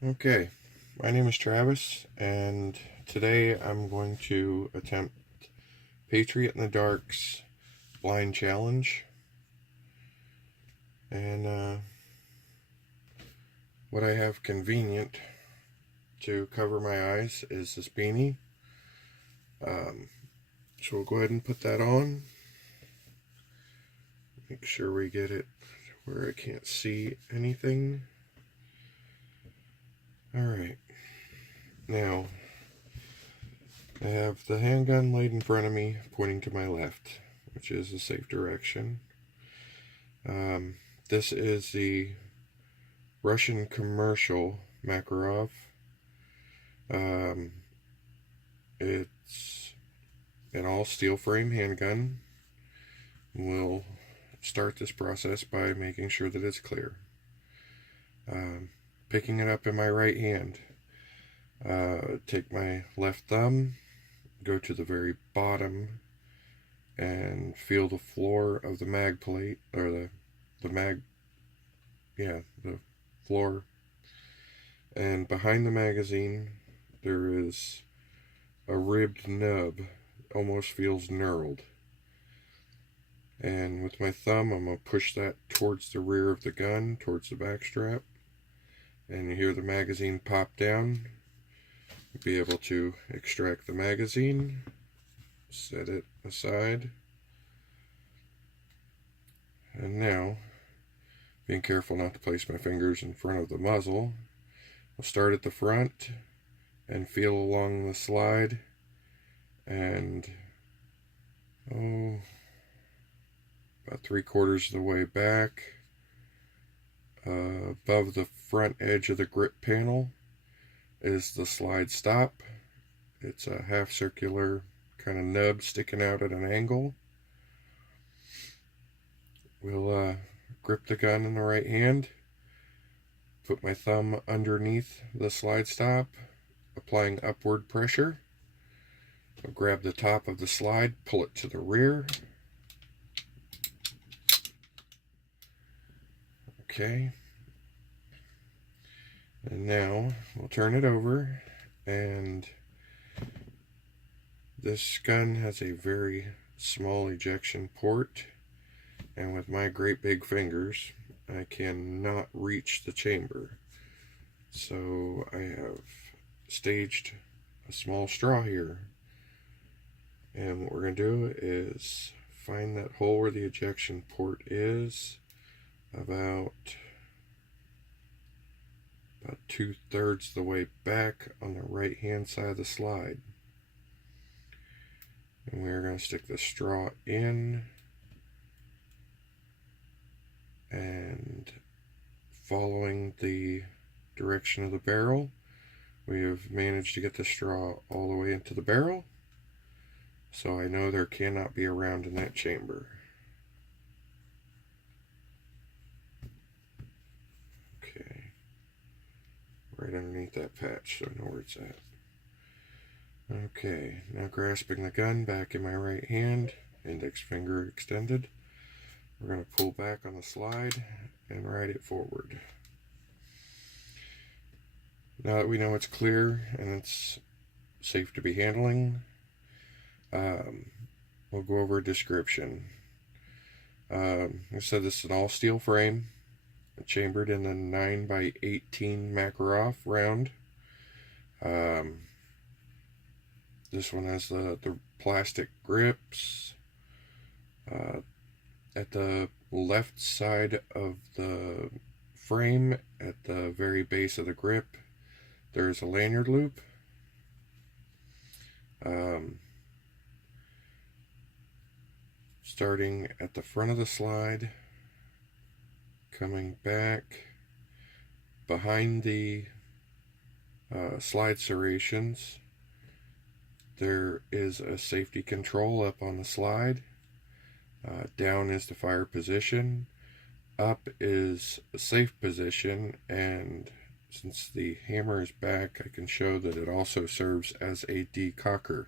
Okay, my name is Travis, and today I'm going to attempt Patriot in the Dark's blind challenge. And what I have convenient to cover my eyes is this beanie. So we'll go ahead and put that on. Make sure we get it where I can't see anything. Alright, now I have the handgun laid in front of me, pointing to my left, which is a safe direction. This is the Russian commercial Makarov. It's an all steel frame handgun. We'll start this process by making sure that it's clear. Picking it up in my right hand, take my left thumb, go to the very bottom, and feel the floor of the mag plate, or the floor. And behind the magazine, there is a ribbed nub, almost feels knurled. And with my thumb, I'm going to push that towards the rear of the gun, towards the back strap. And you hear the magazine pop down. You'll be able to extract the magazine, set it aside. And now, being careful not to place my fingers in front of the muzzle, I'll start at the front and feel along the slide, and about 3/4 of the way back, above the front edge of the grip panel is the slide stop. It's a half circular kind of nub sticking out at an angle. We'll grip the gun in the right hand, put my thumb underneath the slide stop, applying upward pressure. I'll grab the top of the slide, pull it to the rear. Okay. And now we'll turn it over, and this gun has a very small ejection port, and with my great big fingers I cannot reach the chamber. So I have staged a small straw here, and what we're going to do is find that hole where the ejection port is, about 2/3 the way back on the right hand side of the slide. And we're going to stick the straw in, and following the direction of the barrel, we have managed to get the straw all the way into the barrel, so I know there cannot be a round in that chamber. Okay, right underneath that patch, so I know where it's at. Okay, now grasping the gun back in my right hand, index finger extended, we're going to pull back on the slide and ride it forward. Now that we know it's clear and it's safe to be handling, we'll go over a description. I said this is an all steel frame, chambered in a 9x18 Makarov round. This one has the plastic grips. At the left side of the frame, at the very base of the grip, there's a lanyard loop. Starting at the front of the slide, coming back behind the slide serrations, there is a safety control up on the slide. Down is the fire position, up is a safe position, and since the hammer is back, I can show that it also serves as a decocker.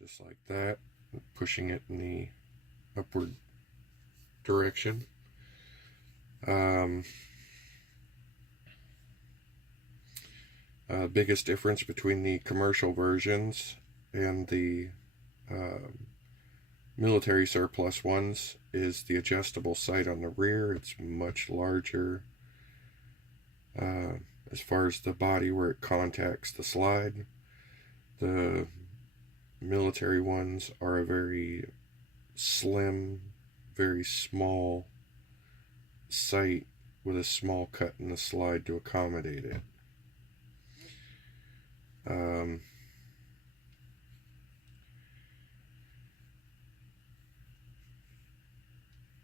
Just like that, pushing it in the upward direction. Biggest difference between the commercial versions and the military surplus ones is the adjustable sight on the rear. It's much larger as far as the body where it contacts the slide. The military ones are a very slim, very small sight with a small cut in the slide to accommodate it.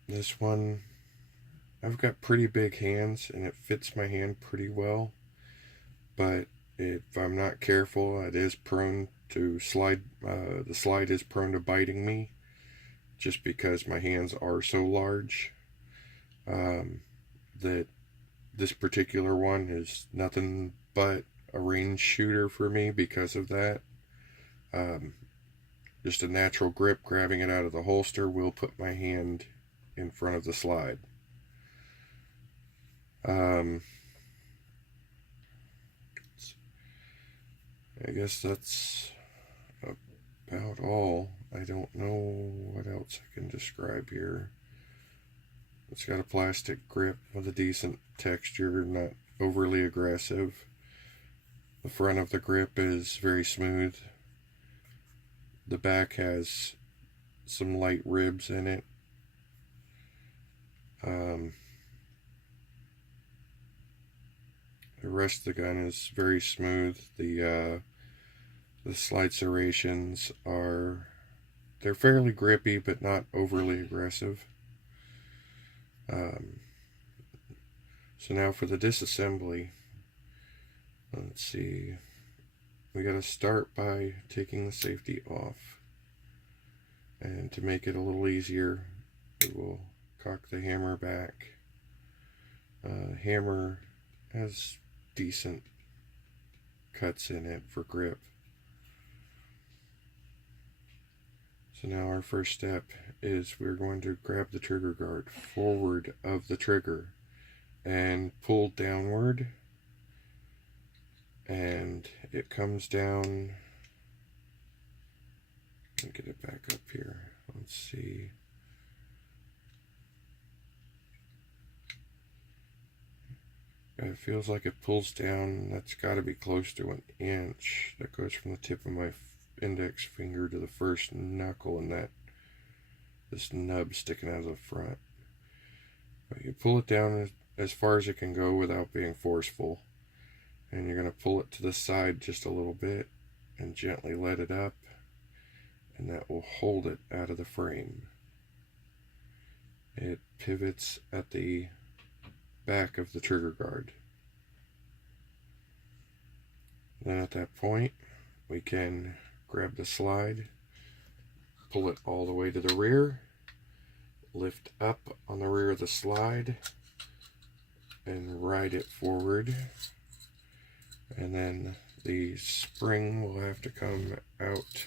This one, I've got pretty big hands and it fits my hand pretty well, but if I'm not careful, it is prone to slide. The slide is prone to biting me just because my hands are so large. That this particular one is nothing but a range shooter for me because of that. Just a natural grip, grabbing it out of the holster will put my hand in front of the slide. I guess that's about all. I don't know what else I can describe here. It's got a plastic grip with a decent texture, not overly aggressive. The front of the grip is very smooth. The back has some light ribs in it. The rest of the gun is very smooth. The slide serrations they're fairly grippy, but not overly aggressive. So now for the disassembly, let's see. We got to start by taking the safety off. And to make it a little easier, we will cock the hammer back. Hammer has decent cuts in it for grip. So now our first step is we're going to grab the trigger guard forward of the trigger and pull downward, and it comes down. Let me get it back up here. Let's see. It feels like it pulls down. That's got to be close to an inch. That goes from the tip of my index finger to the first knuckle, and this nub sticking out of the front. But you pull it down as far as it can go without being forceful, and you're going to pull it to the side just a little bit and gently let it up, and that will hold it out of the frame. It pivots at the back of the trigger guard. Then at that point, we can grab the slide, pull it all the way to the rear, lift up on the rear of the slide, and ride it forward. And then the spring will have to come out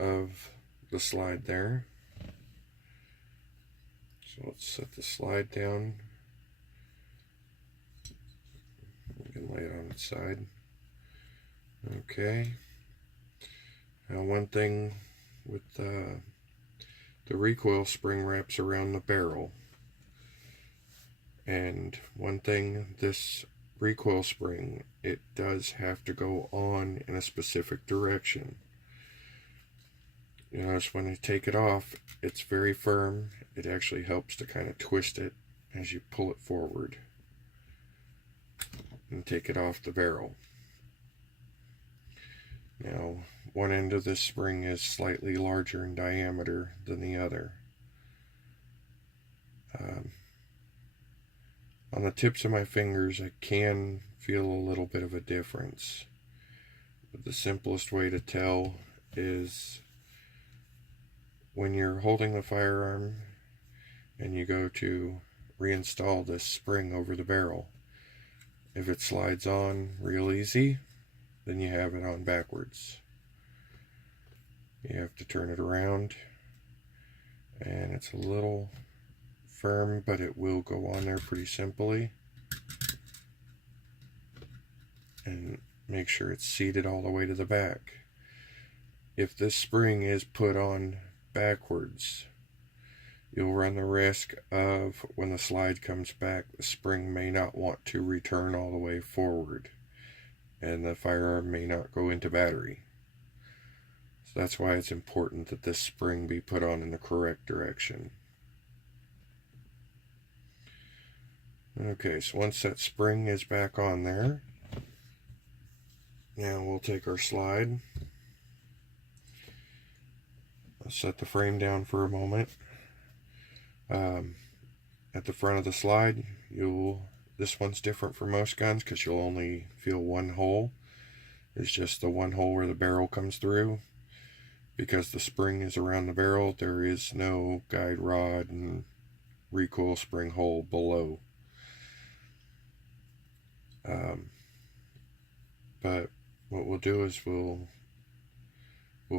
of the slide there. So let's set the slide down. We can lay it on its side. Okay. Now one thing with the recoil spring wraps around the barrel. And one thing, this recoil spring, it does have to go on in a specific direction. You notice when you take it off, it's very firm. It actually helps to kind of twist it as you pull it forward and take it off the barrel. Now, one end of this spring is slightly larger in diameter than the other. On the tips of my fingers, I can feel a little bit of a difference. But the simplest way to tell is when you're holding the firearm and you go to reinstall this spring over the barrel. If it slides on real easy, then you have it on backwards. You have to turn it around, and it's a little firm, but it will go on there pretty simply. and make sure it's seated all the way to the back. If this spring is put on backwards, you'll run the risk of, when the slide comes back, the spring may not want to return all the way forward, and the firearm may not go into battery. So that's why it's important that this spring be put on in the correct direction. Okay, so once that spring is back on there, now we'll take our slide. I'll set the frame down for a moment. At the front of the slide, this one's different for most guns because you'll only feel one hole. It's just the one hole where the barrel comes through. Because the spring is around the barrel, there is no guide rod and recoil spring hole below. But what we'll do is we'll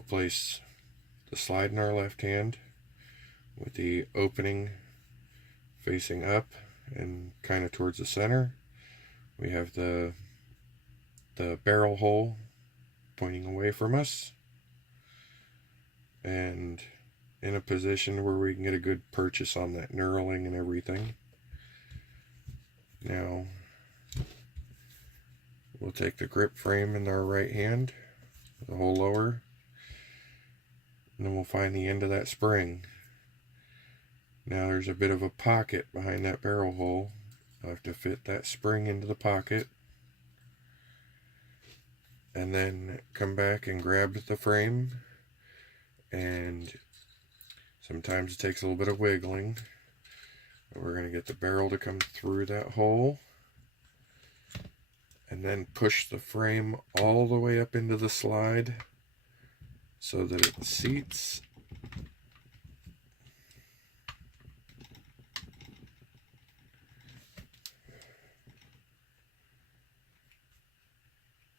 place the slide in our left hand with the opening facing up and kind of towards the center. We have the barrel hole pointing away from us and in a position where we can get a good purchase on that knurling and everything. Now we'll take the grip frame in our right hand, the hole lower, and then we'll find the end of that spring. Now there's a bit of a pocket behind that barrel hole. I'll have to fit that spring into the pocket and then come back and grab the frame, and sometimes it takes a little bit of wiggling. We're going to get the barrel to come through that hole and then push the frame all the way up into the slide so that it seats.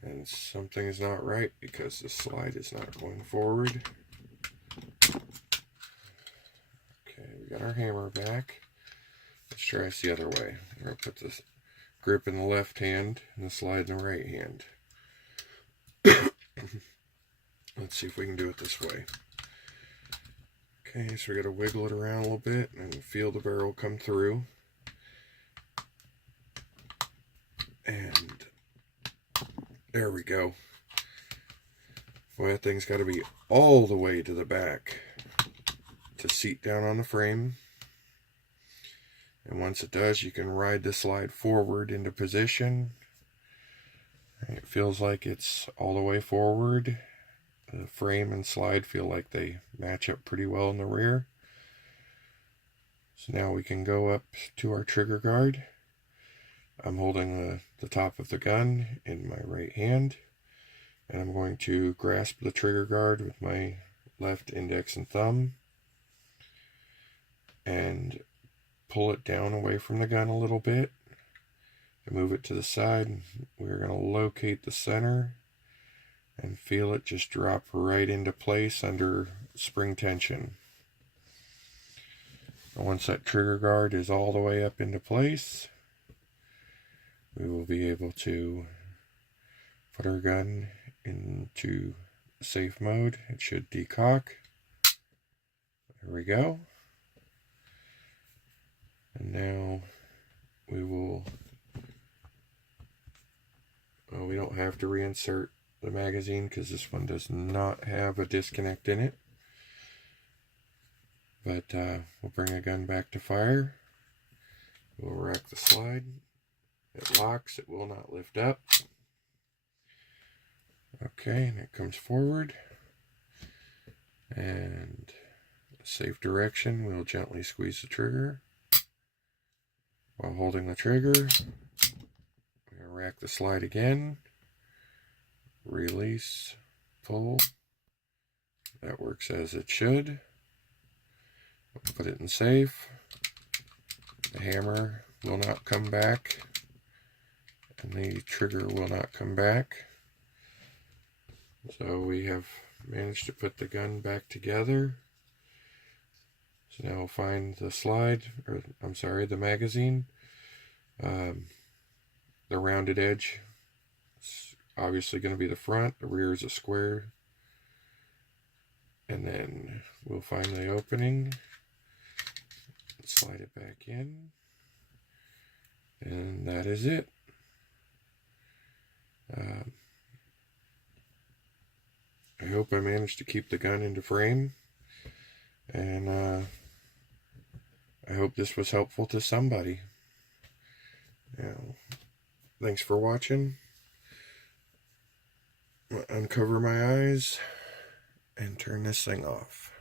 And something is not right because the slide is not going forward. Okay, we got our hammer back. Let's try this the other way. I'm going to put this grip in the left hand and the slide in the right hand. Let's see if we can do it this way. Okay, so we got to wiggle it around a little bit and feel the barrel come through. And there we go. Boy, that thing's got to be all the way to the back to seat down on the frame. And once it does, you can ride the slide forward into position. It feels like it's all the way forward. The frame and slide feel like they match up pretty well in the rear. So now we can go up to our trigger guard. I'm holding the top of the gun in my right hand, and I'm going to grasp the trigger guard with my left index and thumb and pull it down away from the gun a little bit and move it to the side. We're going to locate the center and feel it just drop right into place under spring tension. And once that trigger guard is all the way up into place, we will be able to put our gun into safe mode. It should decock. There we go. And now we will, well, we don't have to reinsert the magazine because this one does not have a disconnect in it. But we'll bring a gun back to fire. We'll rack the slide. It locks, it will not lift up. Okay, and it comes forward. And safe direction, we'll gently squeeze the trigger. While holding the trigger, we're going to rack the slide again. Release, pull. That works as it should. We'll put it in safe. The hammer will not come back, and the trigger will not come back. So we have managed to put the gun back together. So now we'll find the slide, or I'm sorry, the magazine. The rounded edge obviously going to be the front. The rear is a square. And then we'll find the opening, slide it back in, and that is it. I hope I managed to keep the gun into frame, and I hope this was helpful to somebody. Now, thanks for watching. Uncover my eyes and turn this thing off.